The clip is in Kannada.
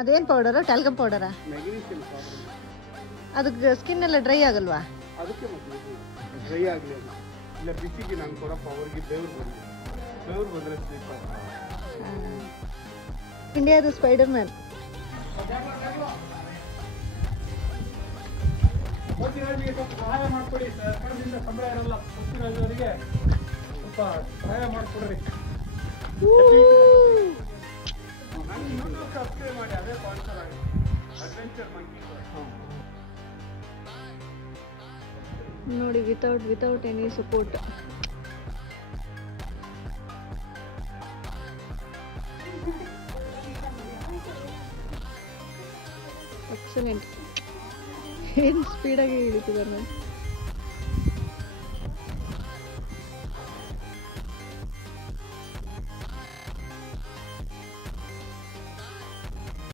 ಅದೇನು ಪೌಡರು ಟ್ಯಾಲ್ಕಮ್ ಪೌಡರಾ? Magnesium powder. ಅದಕ್ಕೆ ಸ್ಕಿನ್ ಎಲ್ಲ ಡ್ರೈ ಆಗಲ್ವಾ? ಅದಕ್ಕೆ ಮತ್ತೆ ಡ್ರೈ ಆಗಲಿ ಅದು. ಇಲ್ಲ ಬಿಸಿಗೆ ನಾನು ಕೊಡಪ್ಪ ಅವ್ರಿಗೆ ಬೆವರು ಬಂದರೆ ಸ್ಲೀಪ್ ಆಗ್ತದೆ. ಇಂಡಿಯಾದ ಸ್ಪೈಡರ್ ಮ್ಯಾನ್. ಪೃಥ್ವಿರಾಜ್ಗೆ ಸ್ವಲ್ಪ ಸಹಾಯ ಮಾಡಿಕೊಡಿ. ಸರ್ಕಾರದಿಂದ ಸಂಬಳ ಇರಲ್ಲ. ಪೃಥ್ವಿರಾಜ್ ಅವರಿಗೆ ಸ್ವಲ್ಪ ಸಹಾಯ ಮಾಡಿಕೊಡ್ರಿ. ನಾನು ಯೂಟ್ಯೂಬ್ ಸಬ್ಸ್ಕ್ರೈಬ್ ಮಾಡಿ ಅದೇ ಸ್ಪಾನ್ಸರ್ ಆಗಿ ಅಡ್ವೆಂಚರ್ ಮಂಕಿ. ನೋಡಿ, ವಿತೌಟ್ ಎನಿ ಸಪೋರ್ಟ್. ಎಕ್ಸಲೆಂಟ್. ಏನು ಸ್ಪೀಡಾಗಿ ಹಿಡಿತಿದ್ದಾರೆ ನೋಡಿ.